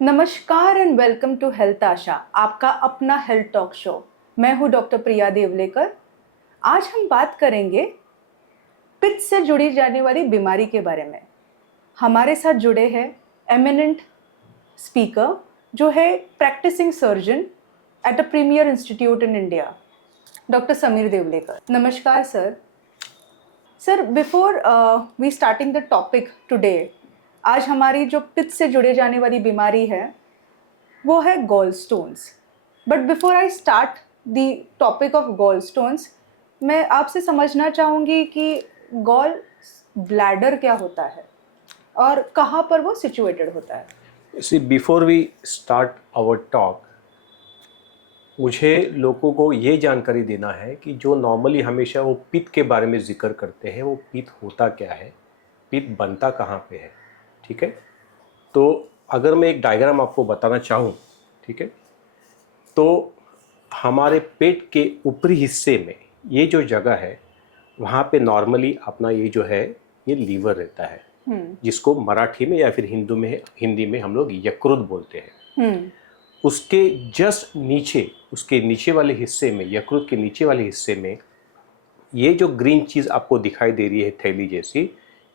नमस्कार and welcome to health आशा, आपका अपना हेल्थ टॉक शो। मैं हूं डॉक्टर प्रिया देवलेकर। आज हम बात करेंगे पित्त से जुड़ी जाने वाली बीमारी के बारे में। हमारे साथ जुड़े हैं एमिनेंट स्पीकर जो है practicing surgeon at a premier institute in India, doctor Sameer Devlekar. नमस्कार sir. Sir, before we starting the topic today, आज हमारी जो पित्त से जुड़े जाने वाली बीमारी है वो है gall stones. But before I start the topic of gall stones, मैं आपसे समझना चाहूँगी कि गॉल ब्लैडर क्या होता है और कहाँ पर वो सिचुएटेड होता है। See, before we start our talk, मुझे लोगों को ये जानकारी देना है कि जो नॉर्मली हमेशा वो पित्त के बारे में जिक्र करते हैं, वो पित्त होता क्या है, पित्त बनता कहाँ पे है। ठीक है, तो अगर मैं एक डायग्राम आपको बताना चाहूँ, ठीक है, तो हमारे पेट के ऊपरी हिस्से में ये जो जगह है, वहाँ पे नॉर्मली अपना ये जो है ये लीवर रहता है, जिसको मराठी में या फिर हिंदी में हम लोग यकृत बोलते हैं। उसके जस्ट नीचे, उसके नीचे वाले हिस्से में, यकृत के नीचे वाले हिस्से में ये जो ग्रीन चीज़ आपको दिखाई दे रही है थैली जैसी,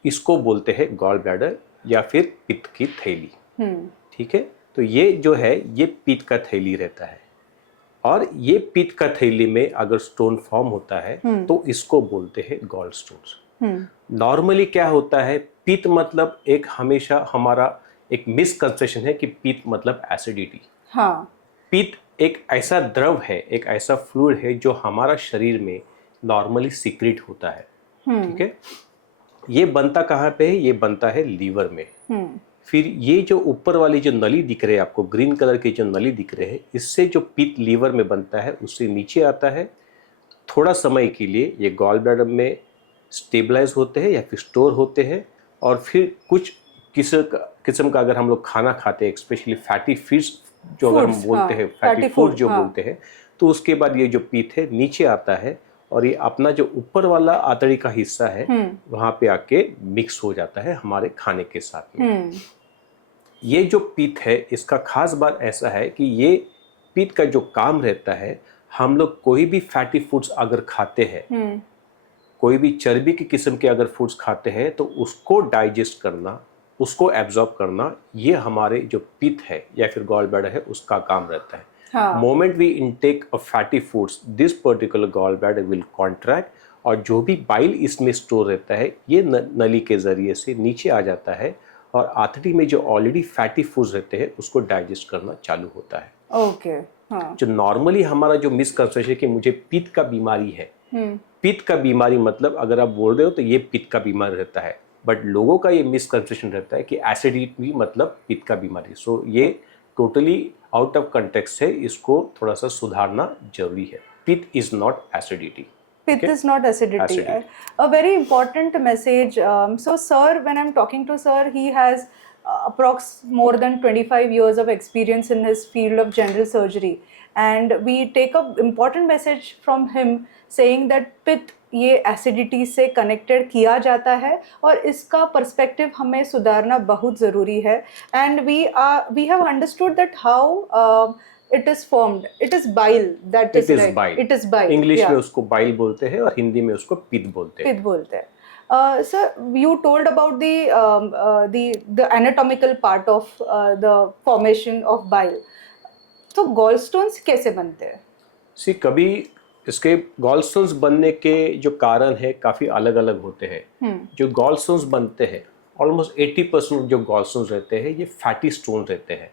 इसको बोलते हैं गॉल ब्लैडर या फिर पित्त की थैली। ठीक है, तो ये जो है ये पित्त का थैली रहता है, और ये पित्त का थैली में अगर स्टोन फॉर्म होता है तो इसको बोलते हैं गॉल स्टोन्स। नॉर्मली क्या होता है, पित्त मतलब एक हमेशा हमारा एक मिसकंसेप्शन है कि पित्त मतलब एसिडिटी। हाँ, पित्त एक ऐसा द्रव है, एक ऐसा फ्लूइड है जो हमारा शरीर में नॉर्मली सीक्रेट होता है। ठीक है, ये बनता कहाँ पे है, ये बनता है लीवर में। फिर ये जो ऊपर वाली जो नली दिख रहे हैं आपको, ग्रीन कलर की जो नली दिख रहे हैं, इससे जो पित्त लीवर में बनता है उससे नीचे आता है। थोड़ा समय के लिए ये गॉल ब्लैडर में स्टेबलाइज होते हैं या फिर स्टोर होते हैं, और फिर कुछ किस्म का अगर हम लोग खाना खाते हैं, स्पेशली फैटी फिश जो अगर हम बोलते हैं, फैटी फूड जो बोलते हैं, तो उसके बाद ये जो पित्त है नीचे आता है और ये अपना जो ऊपर वाला आंतड़ी का हिस्सा है वहाँ पे आके मिक्स हो जाता है हमारे खाने के साथ में। ये जो पित्त है, इसका खास बात ऐसा है कि ये पित्त का जो काम रहता है, हम लोग कोई भी फैटी फूड्स अगर खाते हैं, कोई भी चर्बी की किस्म के अगर फूड्स खाते हैं, तो उसको डाइजेस्ट करना, उसको एब्जॉर्ब करना, ये हमारे जो पित्त है या फिर गॉल ब्लैडर है उसका काम रहता है। Moment we intake a fatty foods, this particular gall bladder will contract, और जो भी बाइल इसमें स्टोर रहता है ये नली के जरिए से नीचे आ जाता है, और आंतड़ी में जो ऑलरेडी फैटी फूड्स रहते हैं उसको डाइजेस्ट करना चालू होता है। ओके। हाँ, जो नॉर्मली हमारा जो मिसकंसेप्शन है कि मुझे पित्त का बीमारी है, पित्त का बीमारी मतलब अगर आप बोल रहे हो तो ये पित्त का बीमारी रहता है, बट लोगों का ये मिसकंसेप्शन रहता है कि एसिडिटी मतलब पित्त का बीमारी। सो ये टोटली आउट ऑफ कंटेक्स्ट है, इसको थोड़ा सा सुधारना जरूरी है। पित्त is not acidity. Pith is not acidity. A very important message. So, sir, when I'm talking to sir, he has approx more than 25 years of experience in his field of general surgery, and we take a important message from him saying that pith ये acidity से connected किया जाता है और इसका perspective हमें सुधारना बहुत ज़रूरी है। And we have understood that how it is formed, it is bile, that is right, bile. It is bile. English में उसको बाइल बोलते हैं और हिंदी में उसको पित्त बोलते हैं। Sir, you told about the anatomical part of the formation of bile. तो gallstones कैसे बनते हैं? कभी इसके गॉलस्टोन्स बनने के जो कारण है काफ़ी अलग अलग होते हैं। जो गॉलस्टोन्स बनते हैं, ऑलमोस्ट 80% जो गॉलस्टोन्स रहते हैं ये फैटी स्टोन रहते हैं।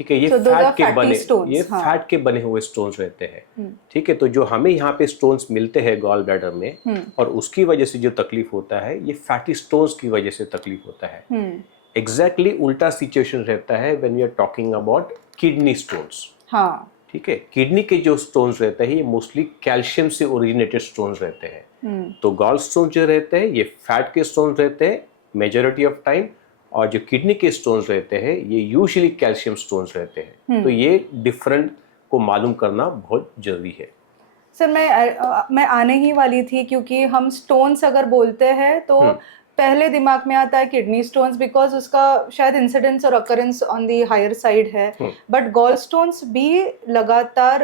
ठीक है, ये फैट के बने हुए स्टोन्स रहते हैं। ठीक है, तो जो हमें यहाँ पे स्टोन्स मिलते हैं गॉल ब्लैडर में, और उसकी वजह से जो तकलीफ होता है ये फैटी स्टोन्स की वजह से तकलीफ होता है। एग्जैक्टली उल्टा सिचुएशन रहता है when we are talking about kidney stones. ठीक है, किडनी के जो स्टोन्स रहते हैं ये मोस्टली कैल्शियम से ओरिजिनेटेड स्टोन्स रहते हैं। तो गॉल स्टोन जो रहते हैं ये फैट के स्टोन्स रहते हैं मेजॉरिटी ऑफ टाइम, और जो किडनी के स्टोन्स रहते हैं ये यूजुअली कैल्शियम स्टोन्स रहते हैं। तो ये डिफरेंट को मालूम करना बहुत जरूरी है। सर, मैं आने ही वाली थी, क्योंकि हम स्टोन्स अगर बोलते हैं तो पहले दिमाग में आता है किडनी स्टोन्स, बिकॉज उसका शायद इंसिडेंस और occurrence on the higher side है, बट गॉल स्टोन्स भी लगातार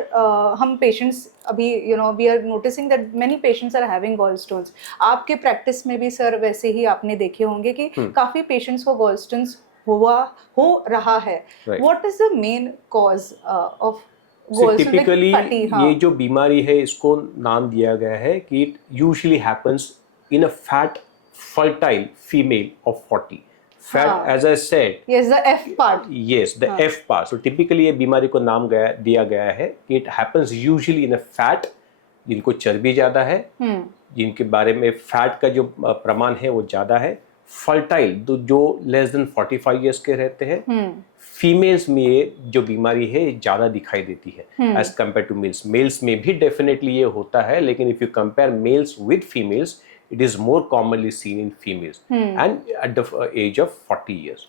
हम पेशेंट्स अभी we are noticing that many patients are having gall stones. आपके प्रैक्टिस में भी सर वैसे ही आपने देखे होंगे कि काफ़ी पेशेंट्स को गॉल स्टोन्स हो रहा है। What is the main cause of typically ये जो बीमारी है इसको नाम दिया गया है कि it usually happens in a fat fertile female of 40. Fat, as I said. Yes, the F part. Yes, the F part. So typically ये बीमारी को नाम दिया गया है कि it happens usually in a fat, जिनको चर्बी ज़्यादा है, जिनके बारे में फैट का जो प्रमाण है वो ज़्यादा है, फर्टाइल जो लेस देन 45 ईयर्स के रहते हैं, फीमेल्स में ये जो बीमारी है ज़्यादा दिखाई देती है as compare to males. Males में भी डेफिनेटली ये होता है, लेकिन if you compare males with females, it is more commonly seen in females and at the age of 40 years.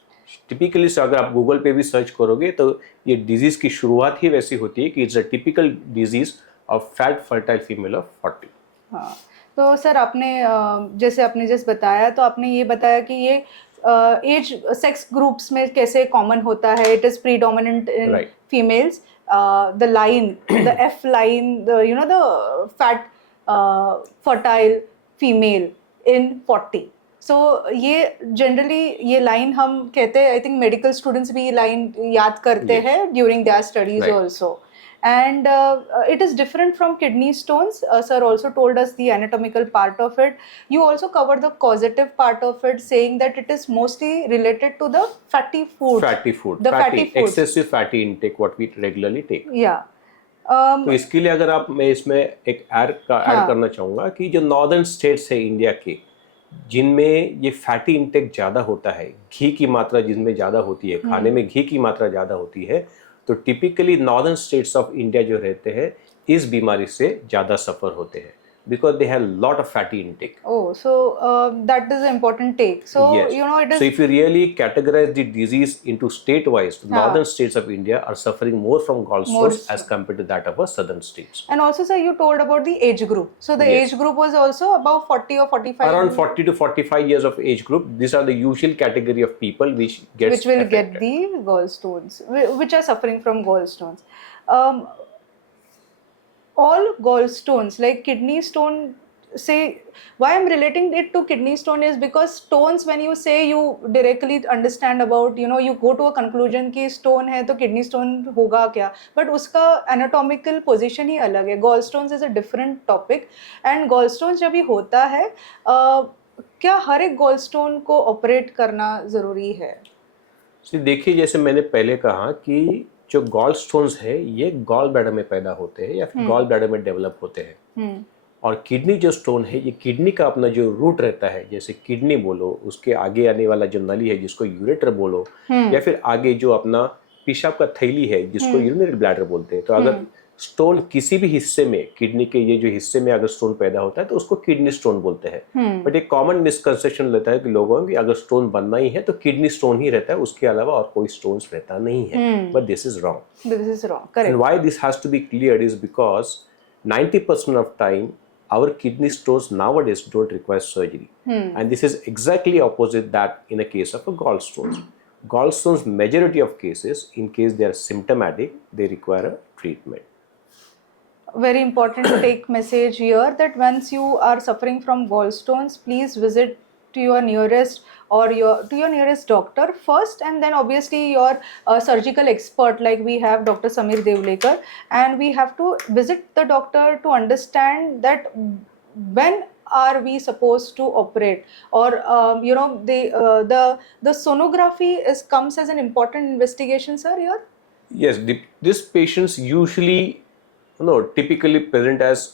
Typically so अगर आप गूगल पे भी सर्च करोगे तो ये डिजीज की शुरुआत ही वैसी होती है कि it's a typical disease of fat fertile female of 40. हाँ, तो सर आपने जैसे आपने जस्ट बताया, तो आपने ये बताया कि ये एज सेक्स ग्रुप्स में कैसे कॉमन होता है। It is predominant in females, the line, the F line, the fat fertile female इन 40. सो ये जनरली ये लाइन हम कहते हैं, आई थिंक मेडिकल स्टूडेंट्स भी ये लाइन याद करते हैं during their studies also, and it is different from kidney stones. Sir also told us the anatomical part of it. You also cover the causative part of it, saying that it is mostly related to the fatty food, excessive fatty intake what we regularly take. या तो इसके लिए अगर आप, मैं इसमें एक add करना चाहूँगा कि जो नॉर्दर्न स्टेट्स है इंडिया के, जिनमें ये फैटी इंटेक ज़्यादा होता है, घी की मात्रा जिनमें ज़्यादा होती है, खाने में घी की मात्रा ज़्यादा होती है, तो typically northern states of India जो रहते हैं इस बीमारी से ज़्यादा सफ़र होते हैं, because they have a lot of fatty intake. Oh, so that is an important take. So yes. It is. So if you really categorize the disease into state-wise, the northern states of India are suffering more from gallstones as compared to that of our southern states. And also, sir, you told about the age group. So the age group was also about 40 or 45. Around 40 to 45 years of age group. These are the usual category of people which will affected. Get the gallstones, which are suffering from gallstones. All gallstones, like kidney stone, say, why I'm relating it to kidney stone is because stones, when you say, you directly understand about, you go to a conclusion कि stone है तो kidney stone होगा क्या, but उसका anatomical position ही अलग है. Gallstones is a different topic, and gallstones जब भी होता है, क्या हर एक gallstone को ऑपरेट करना ज़रूरी है? देखिए, जैसे मैंने पहले कहा कि जो गॉल स्टोन्स है ये गॉल ब्लैडर में पैदा होते हैं या फिर गॉल ब्लैडर में डेवलप होते हैं, और किडनी जो स्टोन है ये किडनी का अपना जो रूट रहता है, जैसे किडनी बोलो, उसके आगे आने वाला जो नली है जिसको यूरेटर बोलो, या फिर आगे जो अपना पेशाब का थैली है जिसको यूरिनरी ब्लैडर बोलते हैं, तो अगर स्टोन किसी भी हिस्से में, किडनी के ये जो हिस्से में अगर स्टोन पैदा होता है तो उसको किडनी स्टोन बोलते हैं. बट एक कॉमन मिसकंसेप्शन रहता है कि लोगों में कि अगर स्टोन बनना ही है तो किडनी स्टोन ही रहता है, उसके अलावा और कोई स्टोन्स रहता नहीं है. But this is wrong. Correct. Why this has to be cleared is because 90% of time our kidney stones nowadays don't require surgery, and this is exactly opposite that in a case of a gallstones. Gallstones, majority of cases, in case they are symptomatic, they require a treatment. Very important to take message here that once you are suffering from gallstones, please visit to your nearest nearest doctor first, and then obviously your surgical expert, like we have Dr. Samir Devlekar, and we have to visit the doctor to understand that when are we supposed to operate, or the sonography comes as an important investigation, sir, here. Yes, these patients usually typically present as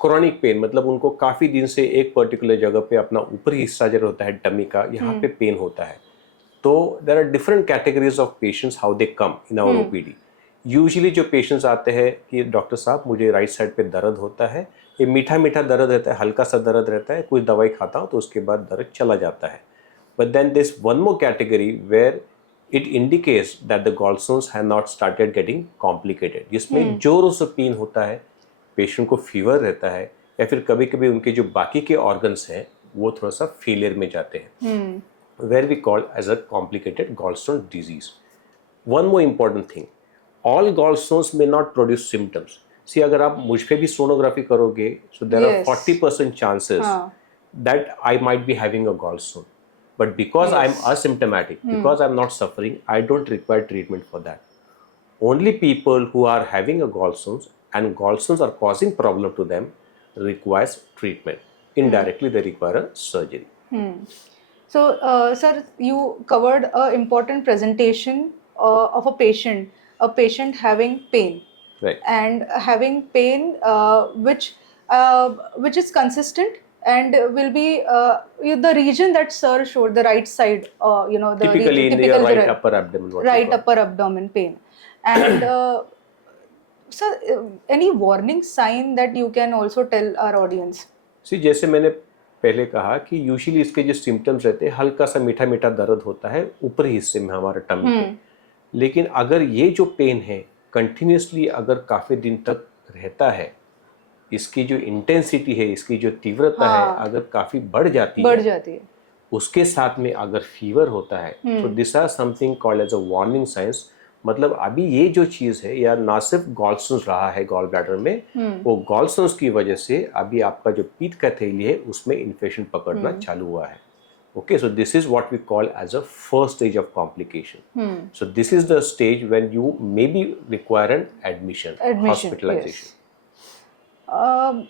chronic pain, मतलब उनको काफ़ी दिन से एक particular जगह पे अपना ऊपरी हिस्सा जो होता है टमी का, यहाँ पे पेन होता है. तो there are different categories of patients how they come in our OPD. Usually जो पेशेंट्स आते हैं कि डॉक्टर साहब मुझे राइट साइड पे दर्द होता है, ये मीठा मीठा दर्द रहता है, हल्का सा दर्द रहता है, कुछ दवाई खाता हूँ तो उसके बाद दर्द चला जाता है. But then this one more category where it indicates that the gallstones have not started getting complicated, जिसमें जोरों से पेन होता है, पेशेंट को फीवर रहता है, या फिर कभी कभी उनके जो बाकी के ऑर्गन्स हैं वो थोड़ा सा फेलियर में जाते हैं, where we call as a complicated gallstone disease. One more important thing, all gallstones may not produce symptoms. See, अगर आप मुझ पे भी सोनोग्राफी करोगे, so there are Yes. 40% chances that I might be having a gallstone. But because I'm asymptomatic, because I'm not suffering, I don't require treatment for that. Only people who are having a gallstones and gallstones are causing problem to them requires treatment. Indirectly, they require a surgery. So, sir, you covered an important presentation of a patient having pain. Right. And having pain which is consistent and will be the region that sir showed, the right side, the Typically in the right upper abdomen. what we right call. upper abdomen pain. And sir, any warning sign that you can also tell our audience? See, जैसे मैंने पहले कहा कि usually इसके जो symptoms रहते हैं, हल्का सा मीठा मीठा दर्द होता है ऊपरी हिस्से में हमारे टमी पे, लेकिन अगर ये जो पेन है कंटिन्यूसली अगर काफ़ी दिन तक रहता है, इसकी जो इंटेंसिटी है, इसकी जो तीव्रता है, अगर काफ़ी बढ़ जाती है, उसके साथ में अगर फीवर होता है, तो this are something called as a warning signs. मतलब अभी ये जो चीज़ है या ना सिर्फ गॉलस्टोन्स रहा है गॉल ब्लैडर में, वो गॉलस्टोन्स की वजह से अभी आपका जो पीत का थैली है उसमें इन्फेक्शन पकड़ना चालू हुआ है. Okay, so this is what we call as a first stage of complication. So this is the stage when you maybe require an admission hospitalization. Yes.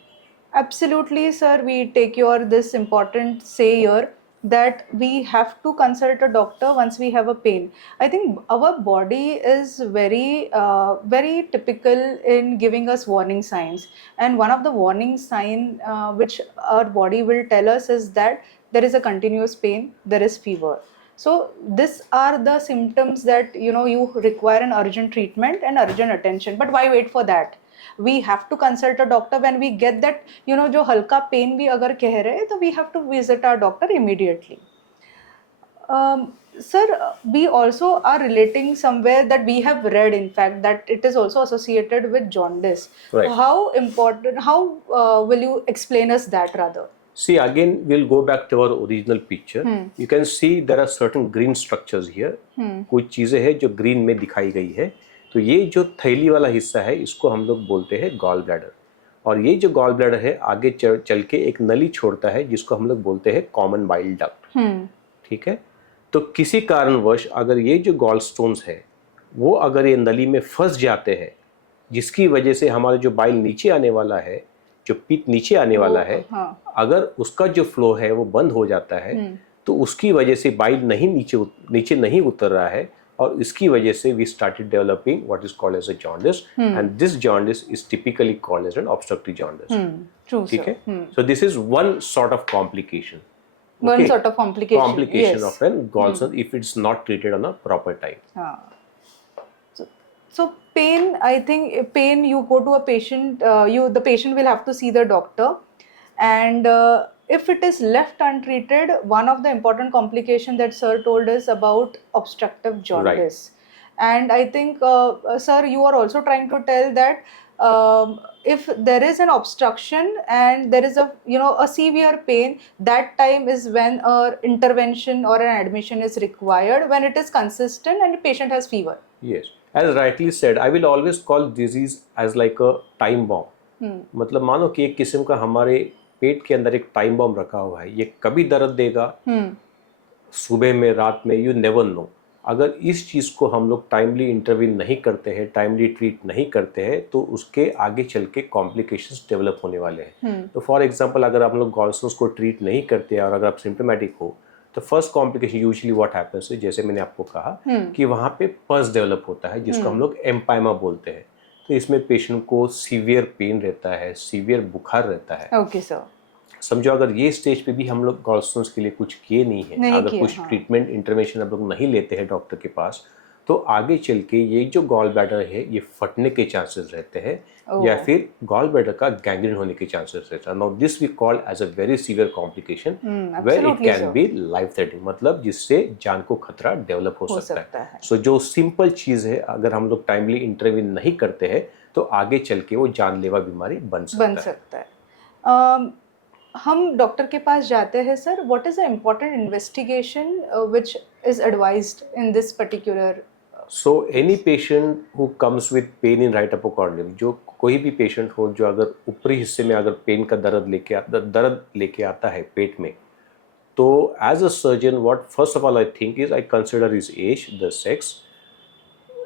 Absolutely, sir. We take your this important say here that we have to consult a doctor once we have a pain. I think our body is very typical in giving us warning signs, and one of the warning sign which our body will tell us is that there is a continuous pain, there is fever. So these are the symptoms that you require an urgent treatment and urgent attention. But why wait for that? We have to consult a doctor when we get that जो हल्का pen भी अगर कह रहे हैं, तो we have to visit our doctor immediately. Sir, we also are relating somewhere that we have read, in fact, that it is also associated with jaundice. Right. How will you explain us that rather? See, again, we'll go back to our original picture. You can see there are certain green structures here. कुछ चीज़ें हैं जो green में दिखाई गई है. तो ये जो थैली वाला हिस्सा है इसको हम लोग बोलते हैं गॉल ब्लैडर, और ये जो गॉल ब्लैडर है आगे चल के एक नली छोड़ता है जिसको हम लोग बोलते हैं कॉमन बाइल डक्ट. ठीक है. तो किसी कारणवश अगर ये जो गॉल स्टोन्स है वो अगर ये नली में फंस जाते हैं, जिसकी वजह से हमारा जो बाइल नीचे आने वाला है, जो पित्त नीचे आने वाला है, अगर उसका जो फ्लो है वो बंद हो जाता है, तो उसकी वजह से बाइल नीचे नहीं उतर रहा है, और इसकी वजह से we started developing what is called as a jaundice, and this jaundice is typically called as an obstructive jaundice. ठीक है. So this is one sort of complication. One sort of complication. Of an gallstone if it's not treated on a proper time. So pain, I think pain, you go to a patient, the patient will have to see the doctor, and if it is left untreated, one of the important complication that sir told us about obstructive jaundice. Right. And I think sir, you are also trying to tell that if there is an obstruction and there is a severe pain, that time is when intervention or an admission is required, when it is consistent and the patient has fever. Yes. As rightly said, I will always call disease as like a time bomb. मतलब मानो कि एक किस्म का हमारे पेट के अंदर एक टाइम बॉम्ब रखा हुआ है. ये कभी दर्द देगा, सुबह में, रात में, यू नेवर नो. अगर इस चीज़ को हम लोग टाइमली इंटरवीन नहीं करते हैं, टाइमली ट्रीट नहीं करते हैं, तो उसके आगे चल के कॉम्प्लिकेशंस डेवलप होने वाले हैं. तो फॉर एग्जांपल अगर आप लोग गॉलस्टोन्स को ट्रीट नहीं करते हैं और अगर आप सिम्टोमेटिक हो, तो first complication usually what happens है, जैसे मैंने आपको कहा कि वहाँ पे पस डेवलप होता है जिसको हम लोग एम्पाइमा बोलते हैं. तो इसमें पेशेंट को सीवियर पेन रहता है, सीवियर बुखार रहता है. Okay sir. समझो अगर ये स्टेज पे भी हम लोग गॉलस्टोन्स के लिए कुछ किए नहीं है, अगर कुछ ट्रीटमेंट इंटरवेंशन हम लोग नहीं लेते हैं डॉक्टर के पास, तो आगे चल के ये जो गॉल ब्लैडर है ये फटने के चांसेस रहते हैं, या फिर गॉल ब्लैडर का गैंग्रीन होने के चांसेस रहते हैं. Now this we call as a very severe complication where it can be life threatening, मतलब जिससे जान को खतरा डेवलप हो सकता है. सो जो सिंपल चीज़ है, अगर हम लोग टाइमली इंटरवीन नहीं करते हैं तो आगे चल के वो जानलेवा बीमारी बन सकता है. हम डॉक्टर के पास जाते हैं sir, what is the important investigation which is advised in this particular? So any patient who comes with pain in right hypochondrium, जो कोई भी पेशेंट हो जो अगर ऊपरी हिस्से में अगर पेन का दर्द लेके आता है पेट में, तो as a surgeon what first of all I think is I consider his age, the sex.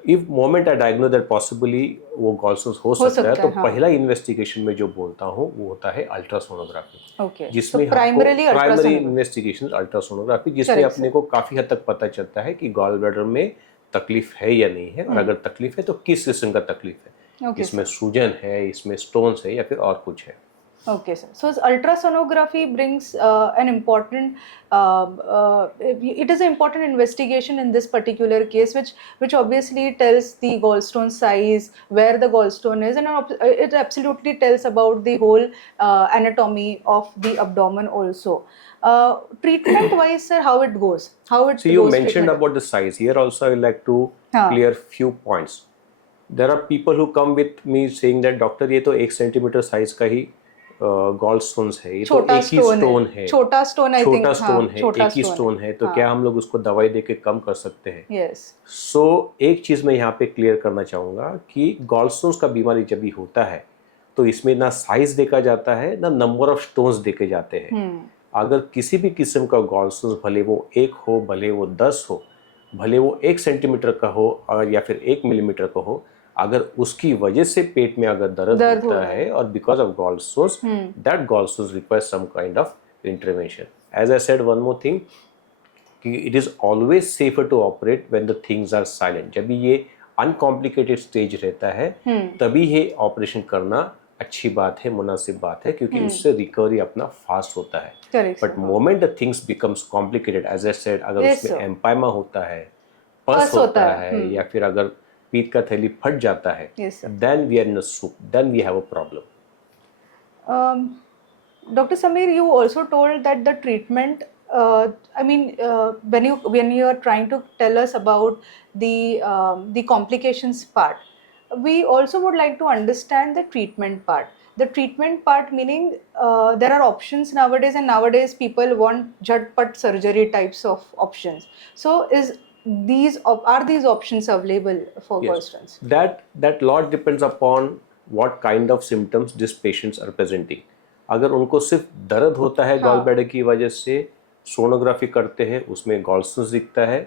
If moment I diagnose that possibly वो गॉलस्टोन्स हो सकता है, तो हाँ. पहला इन्वेस्टिगेशन में जो बोलता हूँ वो होता है अल्ट्रासोनोग्राफी, ओके, जिसमें प्राइमरी प्राइमरी इन्वेस्टिगेशन अल्ट्रासोनोग्राफी, जिसमें Correct, अपने को काफी हद तक पता चलता है कि गॉल ब्लैडर में तकलीफ है या नहीं है, और अगर तकलीफ है तो किस किस्म का तकलीफ है, Okay, इसमें सूजन है, इसमें स्टोन्स है या फिर और कुछ है। Okay, sir. So ultrasonography brings an important, it is an important investigation in this particular case, which obviously tells the gallstone size, where the gallstone is, and it absolutely tells about the whole anatomy of the abdomen also. Treatment-wise, sir, how it goes? So you mentioned about the size. Here also I would like to clear few points. There are people who come with me saying that doctor ये तो 1 centimetre size का ही gall stones है, ये तो एक ही stone है, छोटा stone है, एक ही स्टोन है, तो क्या हम लोग उसको दवाई देके कम कर सकते हैं? यस। सो एक चीज मैं यहाँ पे क्लियर करना चाहूंगा कि गॉल स्टोन्स का बीमारी जब भी होता है तो इसमें ना साइज देखा जाता है ना नंबर ऑफ स्टोन्स देखे जाते हैं। अगर किसी भी किस्म का गॉल स्टोन्स, भले वो 1 हो, भले वो 10 हो, भले वो 1 सेंटीमीटर का हो और या फिर 1 मिलीमीटर का हो, अगर उसकी वजह से पेट में अगर दर्द होता है और because of gallstones, that gallstones require some kind of intervention. As I said one more thing कि it is always safer to operate when the things are silent. जब भी ये अनकॉम्प्लिकेटेड स्टेज रहता है तभी ये ऑपरेशन करना अच्छी बात है, मुनासिब बात है, क्योंकि उससे रिकवरी अपना फास्ट होता है। But moment the things becomes complicated, as I said, अगर उसमें एम्पाइमा होता है, पस होता है, या फिर अगर पीत का थैली फट जाता है, then we are in a soup, then we have a problem. Dr. Sameer, you also told that the treatment, when you are trying to tell us about the complications part, we also would like to understand the treatment part. The treatment part meaning there are options nowadays, and nowadays people want jhat-pat surgery types of options. So are these options available for gallstones? That lot depends upon what kind of symptoms these patients are presenting. अगर उनको सिर्फ दर्द होता है gall bladder की वजह से, sonography करते हैं, उसमें गॉलस्टोन्स दिखता है,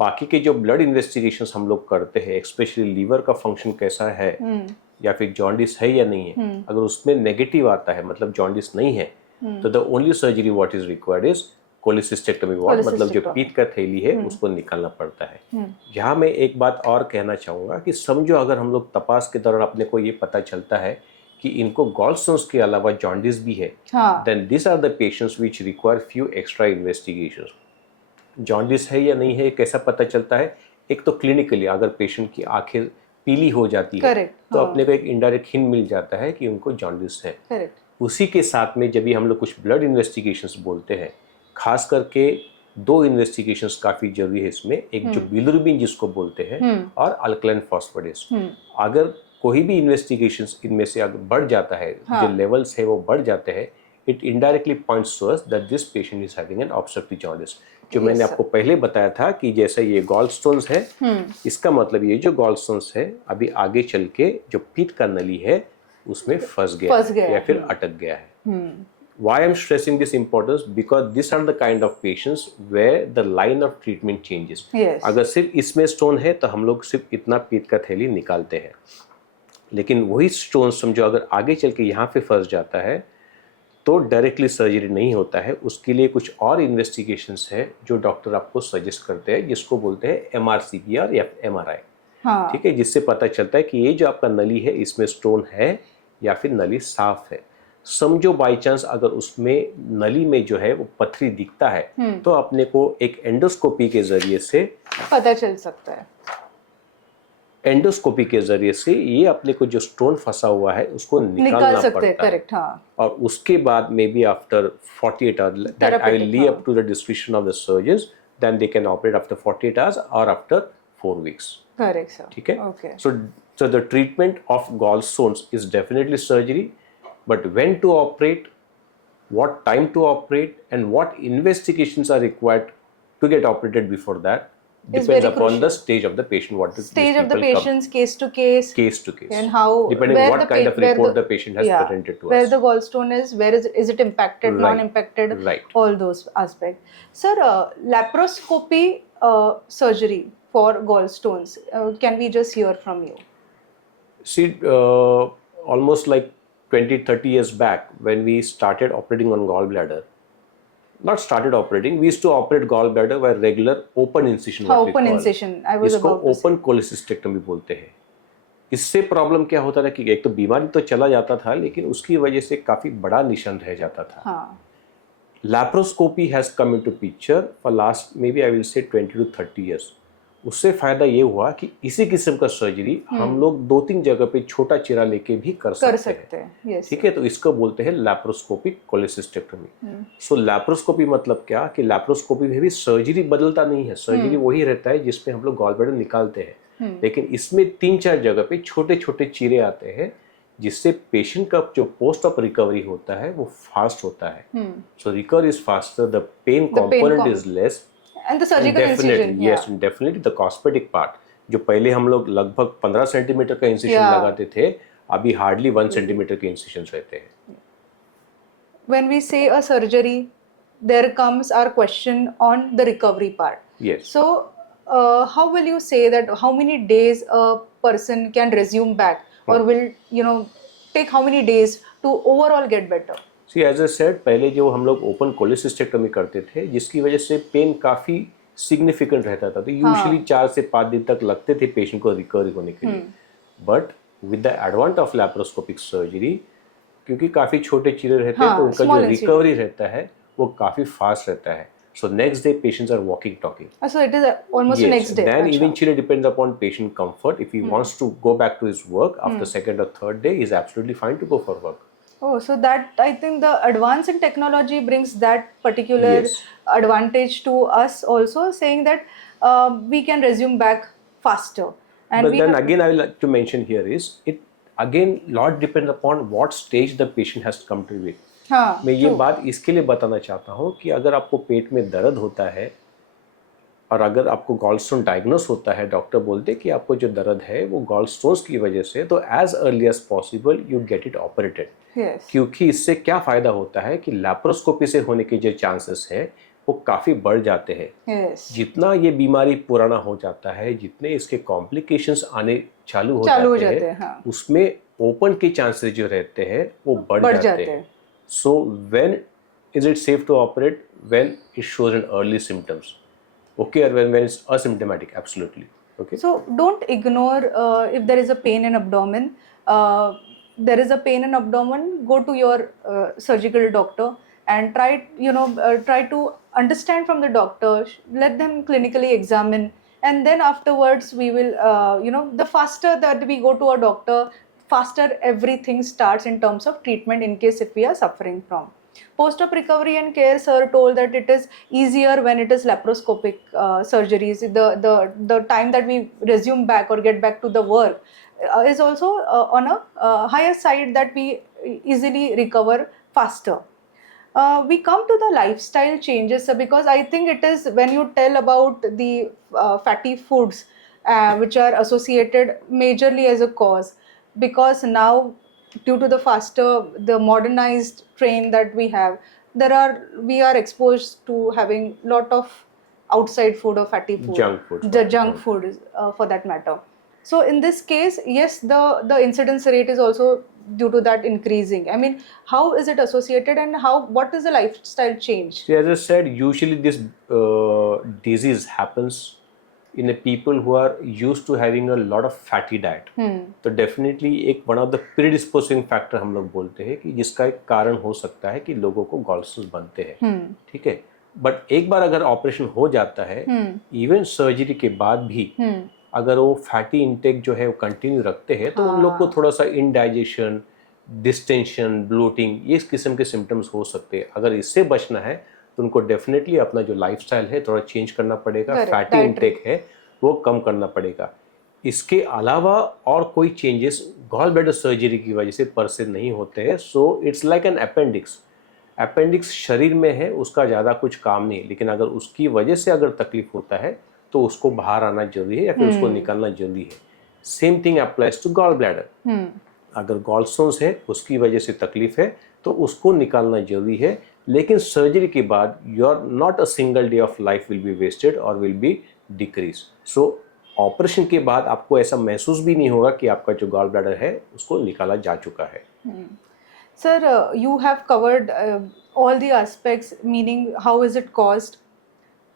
बाकी के जो ब्लड इन्वेस्टिगेशंस हम लोग करते हैं, स्पेशली लीवर का फंक्शन कैसा है या फिर जॉन्डिस है या नहीं है, अगर उसमें नेगेटिव आता है, मतलब जॉन्डिस नहीं है, तो the only surgery what is required is cholecystectomy, मतलब जो पीत का थैली है उसको निकालना पड़ता है। यहाँ मैं एक बात और कहना चाहूँगा कि समझो अगर हम लोग तपास के दौरान अपने को ये पता चलता है कि इनको गॉलस्टोन्स के अलावा जॉन्डिस भी है, then this are the patients which require few extra investigations. Jaundice है या नहीं है कैसा पता चलता है? एक तो क्लिनिकली अगर पेशेंट की आंखें पीली हो जाती है तो अपने को एक इनडायरेक्ट हिंट मिल जाता है कि उनको जॉन्डिस है। उसी के साथ में जब भी हम लोग कुछ ब्लड इन्वेस्टिगेशंस बोलते हैं, खास करके 2 इन्वेस्टिगेशंस काफी जरूरी है इसमें, एक जो बिलिरुबिन जिसको बोलते हैं और अल्कलाइन फॉस्फेटेस। अगर कोई भी इन्वेस्टिगेशंस इनमें से अगर बढ़ जाता है, जो लेवल्स है वो बढ़ जाते हैं, it indirectly points to us that this patient is having an obstructive jaundice. जो मैंने आपको पहले बताया था कि जैसे ये गॉलस्टोन्स है, इसका मतलब ये जो गॉलस्टोन्स है अभी आगे चल के जो पीत का नली है उसमें फंस गया या फिर अटक गया है। Why I'm stressing this importance? Because these are the kind of patients where the line of treatment changes. Yes. अगर सिर्फ इसमें स्टोन है तो हम लोग सिर्फ इतना पीत का थैली निकालते हैं, लेकिन वही स्टोन समझो अगर आगे चल के यहाँ पे फंस जाता है तो डायरेक्टली सर्जरी नहीं होता है, उसके लिए कुछ और इन्वेस्टिगेशंस है जो डॉक्टर आपको सजेस्ट करते हैं, जिसको बोलते हैं MRCPR या MRI। ठीक है, जिससे पता चलता है कि ये जो आपका नली है इसमें स्टोन है या फिर नली साफ है। समझो बाई चांस अगर उसमें नली में जो है वो पथरी दिखता है तो अपने को एक एंडोस्कोपी के जरिए से पता चल सकता है। एंडोस्कोपी के जरिए से ये अपने को जो स्टोन फंसा हुआ है उसको निकाल सकते हैं। करेक्ट, हाँ। और उसके बाद maybe after 48 hours, that I will leave up to the description of the surgeons, then they can operate after 48 hours और आफ्टर 4 वीक्स। Correct sir. ठीक है, so the treatment of gallstones is definitely surgery, but when to operate, what time to operate, and what investigations are required to get operated before that Is depends very upon the crucial. stage of the patient. What these Stage of the people come patient's case to case, case to case, and how depending where what the kind of where report the patient has yeah, presented to where us. the gallstone is, is it impacted, Right. non-impacted, Right. all those aspects. Sir, laparoscopy surgery for gallstones, can we just hear from you? See, almost like 20-30 years back, when we started operating on gallbladder, not started operating, we used to operate gallbladder by regular open incision, हाँ, what we open call. incision, I was इसको about to say. Open cholecystectomy बोलते हैं. इससे problem क्या होता था कि एक तो बीमारी तो चला जाता था, लेकिन उसकी वजह से काफी बड़ा निशान रह जाता था. हाँ. Laparoscopy has come into picture for last maybe I will say 20 to 30 years. उससे फायदा ये हुआ कि इसी किस्म का सर्जरी हम लोग 2-3 जगह पे छोटा चीरा लेके भी कर सकते हैं. Yes. ठीक है, तो इसको बोलते हैं लैप्रोस्कोपिक कोलेसिस्टेक्टमी. सो लैप्रोस्कोपी मतलब क्या कि लैप्रोस्कोपी में भी सर्जरी बदलता नहीं है. सर्जरी वही रहता है जिसमें हम लोग गॉल ब्लैडर निकालते हैं, लेकिन इसमें 3-4 जगह पे छोटे छोटे चीरे आते हैं, जिससे पेशेंट का जो पोस्ट ऑफ रिकवरी होता है वो फास्ट होता है. So recover is faster, the pain component is less, and the surgical incision, yes, and definitely the cosmetic part. जो पहले हम लोग लगभग 15 सेंटीमीटर का इंसिशन Yeah. लगाते थे, अभी हार्डली 1 सेंटीमीटर के इंसिशन रहते हैं. When we say a surgery, there comes our question on the recovery part. Yes. So, how will you say that how many days a person can resume back, or will take how many days to overall get better? See, as I said, पहले जो हम लोग open cholecystectomy करते थे, जिसकी वजह से pen काफ़ी सिग्निफिकेंट रहता था, तो यूजुअली 4 से 5 दिन तक लगते थे पेशेंट को रिकवरी होने के लिए. But with the एडवांट of laparoscopic surgery, क्योंकि काफ़ी छोटे चीरे रहते हैं, तो उनका जो रिकवरी रहता है वो काफ़ी फास्ट रहता है. So next day patients are walking, talking. So it is almost Yes, next day. then Achha. eventually depends upon patient comfort. If he wants to go back to his work after second or third day, he's absolutely fine to go for work. Oh, so that I think the advance in technology brings that particular Yes. advantage to us also, saying that we can resume back faster. And But then again, I would like to mention here is it again lot depends upon what stage the patient has come to with. हाँ, मैं ये बात इसके लिए बताना चाहता हूँ कि अगर आपको पेट में दर्द होता है और अगर आपको गॉलस्टोन डायग्नोस होता है, डॉक्टर बोलते हैं कि आपको जो दर्द है वो गॉलस्टोन्स की वजह से, तो as early as possible you get it operated. yes. क्योंकि इससे क्या फ़ायदा होता है कि लैप्रोस्कोपी से होने के जो चांसेस है वो काफ़ी बढ़ जाते हैं. Yes. जितना ये बीमारी पुराना हो जाता है, जितने इसके कॉम्प्लिकेशंस आने चालू हो जाते हैं, हाँ. उसमें ओपन के चांसेस जो रहते हैं वो बढ़ जाते हैं. So when is it safe to operate? When it shows an early symptoms. Okay, or when it's asymptomatic, absolutely. Okay. So don't ignore if there is a pain in abdomen. There is a pain in abdomen. Go to your surgical doctor and try to understand from the doctor. Let them clinically examine, and then afterwards we will the faster that we go to a doctor, faster everything starts in terms of treatment in case if we are suffering from. Post-op recovery and care, sir told that it is easier when it is laparoscopic surgeries. The time that we resume back or get back to the work is also on a higher side, that we easily recover faster. We come to the lifestyle changes, sir, because I think it is when you tell about the fatty foods which are associated majorly as a cause, because now due to the modernized train that we have, we are exposed to having lot of outside food or fatty food, junk food, the junk food for that matter. So in this case, yes, the incidence rate is also due to that increasing. I mean, how is it associated, and what is the lifestyle change? See, as I said, usually this disease happens in the people who are used to having a lot of fatty diet. तो definitely एक one of the प्रीडिस्पोजिंग factor हम लोग बोलते हैं कि जिसका एक कारण हो सकता है कि लोगों को गॉलस्टोन्स बनते हैं. ठीक है, बट एक बार अगर ऑपरेशन हो जाता है, इवन सर्जरी के बाद भी अगर वो फैटी इंटेक जो है वो कंटिन्यू रखते हैं, तो उन लोग को थोड़ा सा इंडाइजेशन, डिस्टेंशन, ब्लोटिंग, ये इस किस्म के सिम्टम्स हो सकते हैं. अगर इससे बचना है तो उनको डेफिनेटली अपना जो लाइफस्टाइल है थोड़ा चेंज करना पड़ेगा. फैटी इंटेक है वो कम करना पड़ेगा. इसके अलावा और कोई चेंजेस गॉल ब्लैडर सर्जरी की वजह से पर से नहीं होते हैं. So it's like an appendix. Appendix शरीर में है, उसका ज़्यादा कुछ काम नहीं है, लेकिन अगर उसकी वजह से अगर तकलीफ होता है तो उसको बाहर आना जरूरी है या फिर उसको निकालना जरूरी है. Same thing applies to gall bladder. अगर गॉल स्टोन्स है, उसकी वजह से तकलीफ है, तो उसको निकालना जरूरी है. लेकिन सर्जरी के बाद your not a single day of life will be wasted और will be decrease. So operation के बाद आपको ऐसा महसूस भी नहीं होगा कि आपका जो गॉल ब्लैडर है उसको निकाला जा चुका है. Sir, you have covered all the aspects, meaning how is it caused,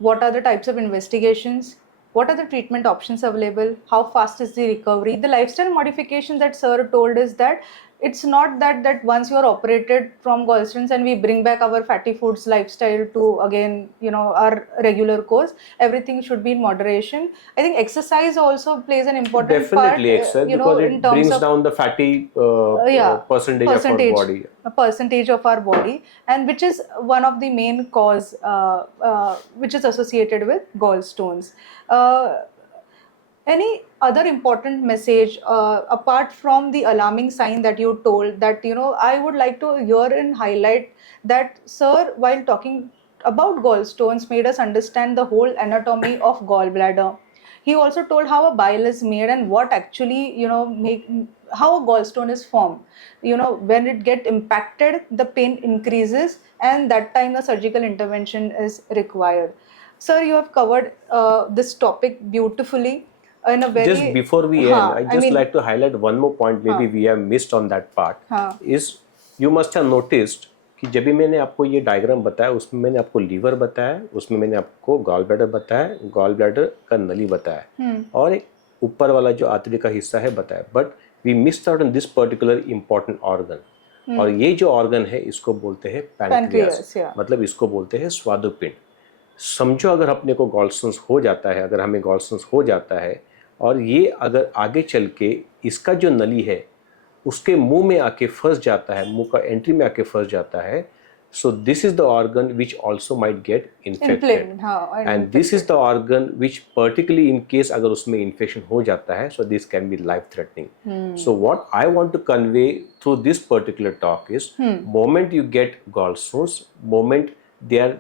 what are the types of investigations, what are the treatment options available, how fast is the recovery. The lifestyle modification that sir told is that it's not that once you are operated from gallstones and we bring back our fatty foods lifestyle to again, you know, our regular course. Everything should be in moderation. I think exercise also plays an important Definitely part, exercise, you know, because in it terms brings of down the fatty percentage of our body. a percentage of our body, and which is one of the main cause which is associated with gallstones. Any other important message apart from the alarming sign that you told, that you know, I would like to hear and highlight that sir, while talking about gallstones, made us understand the whole anatomy of gallbladder. He also told how a bile is made and what actually, you know, make how a gallstone is formed. You know, when it get impacted, the pain increases, and that time the surgical intervention is required. Sir, you have covered this topic beautifully in a very. Just before we end, I just mean, like to highlight one more point maybe we have missed on that part. Is you must have noticed कि जब भी मैंने आपको ये diagram बताया, उसमें मैंने आपको लीवर बताया, उसमें मैंने आपको गॉल ब्लैडर बताया, गॉल ब्लैडर का नली बताया, और एक ऊपर वाला जो आंतड़ियों का हिस्सा है बताया. But we missed out on this particular important organ. और ये जो ऑर्गन है इसको बोलते हैं पैनक्रियास. मतलब इसको बोलते हैं स्वादुपिंड. समझो अगर अपने को गॉलस्टोन्स हो जाता है, अगर हमें गॉलस्टोन्स हो जाता है, और ये अगर आगे चल के इसका जो नली है उसके मुंह में आके फंस जाता है, मुंह का एंट्री में आके फंस जाता है, so this is the organ which also might get infected. And this is the organ which particularly in case अगर उसमें इन्फेक्शन हो जाता है, so this can be life threatening. So what I want to convey through this particular talk is, moment you get gallstones, moment they are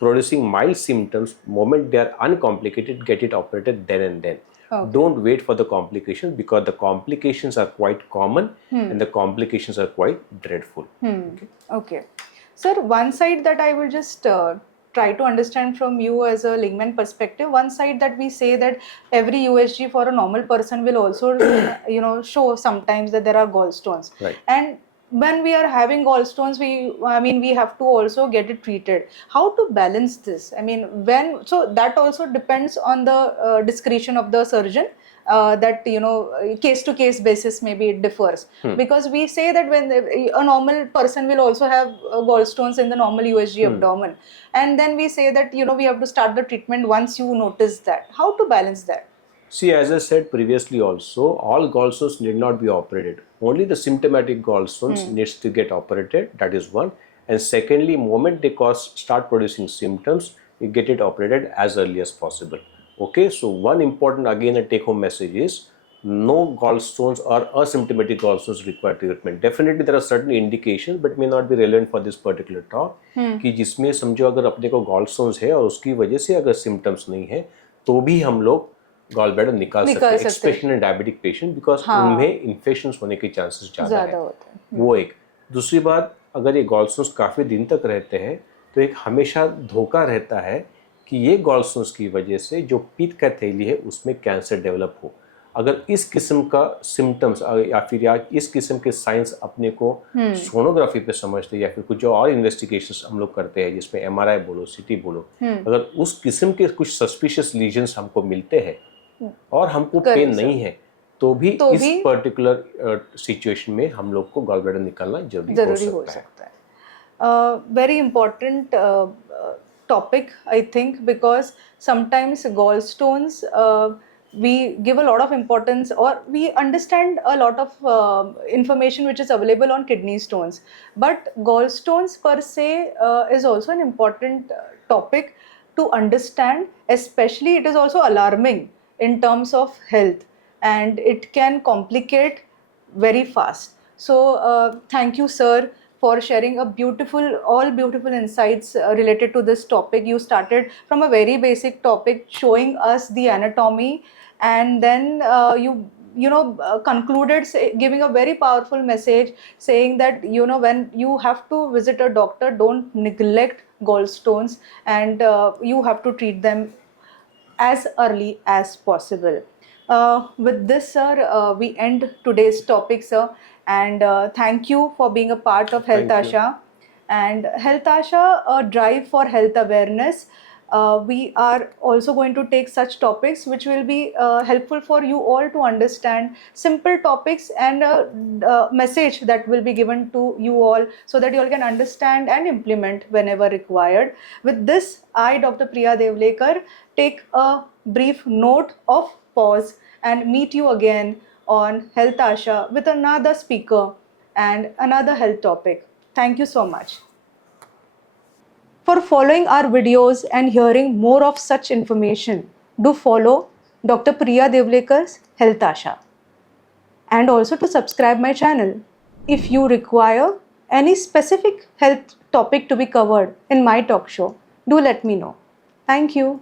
producing mild symptoms, moment they are uncomplicated, get it operated then and then. Okay. Don't wait for the complications, because the complications are quite common and the complications are quite dreadful. Okay. Sir, one side that I will just try to understand from you as a layman perspective, one side that we say that every USG for a normal person will also you know, show sometimes that there are gallstones. Right. And when we are having gallstones, we have to also get it treated. How to balance this? I mean, so that also depends on the discretion of the surgeon. That, you know, case to case basis maybe it differs, because we say that when a normal person will also have gallstones in the normal USG abdomen, and then we say that, you know, we have to start the treatment once you notice that. How to balance that? See, as I said previously also, all gallstones need not be operated. Only the symptomatic gallstones needs to get operated. That is one. And secondly, moment they start producing symptoms, you get it operated as early as possible. Okay, so one important, again, a take-home message is no gallstones or asymptomatic gallstones require treatment. Definitely there are certain indications, but may not be relevant for this particular talk. कि जिसमें समझो अगर अपने को gallstones है और उसकी वजह से अगर symptoms नहीं है, तो भी हम लोग गॉल ब्लैडर निकाल सकते हैं, specially in diabetic patient, because उनमें इन्फेक्शंस होने के चांसेस ज़्यादा है. वो एक. दूसरी बात, अगर ये गॉलस्टोन्स काफ़ी दिन तक रहते हैं तो एक हमेशा धोखा रहता है कि ये गॉलस्टोन्स की वजह से जो पित्त का थैली है उसमें कैंसर डेवलप हो. अगर इस किस्म का सिम्टम्स या फिर इस किस्म के साइंस अपने को सोनोग्राफी पे समझते, या फिर कुछ जो और इन्वेस्टिगेशंस हम लोग करते हैं जिसमें एमआरआई बोलो, सीटी बोलो, अगर उस किस्म के कुछ सस्पिशियस लीजन्स हमको मिलते हैं और हमको पेन नहीं है, तो भी इस पर्टिकुलर सिचुएशन में हम लोग को गॉल ब्लैडर निकालना जरूरी हो सकता है. Very important topic I think, because sometimes gallstones we give a lot of importance, or we understand a lot of information which is available on kidney stones, but gallstones per se is also an important topic to understand. Especially it is also alarming in terms of health, and it can complicate very fast. So thank you sir for sharing all beautiful insights related to this topic. You started from a very basic topic, showing us the anatomy, and then concluded giving a very powerful message, saying that when you have to visit a doctor, don't neglect gallstones, and you have to treat them as early as possible. With this, sir, we end today's topic, sir. And thank you for being a part of Health Thank you. Asha. And Health Asha, a drive for health awareness. We are also going to take such topics which will be helpful for you all to understand, simple topics, and a message that will be given to you all so that you all can understand and implement whenever required. With this, I, Dr. Priya Devlekar, take a brief note of pause and meet you again on Health Asha with another speaker and another health topic. Thank you so much. For following our videos and hearing more of such information, do follow Dr. Priya Devlekar's Health Asha, and also to subscribe my channel. If you require any specific health topic to be covered in my talk show, do let me know. Thank you.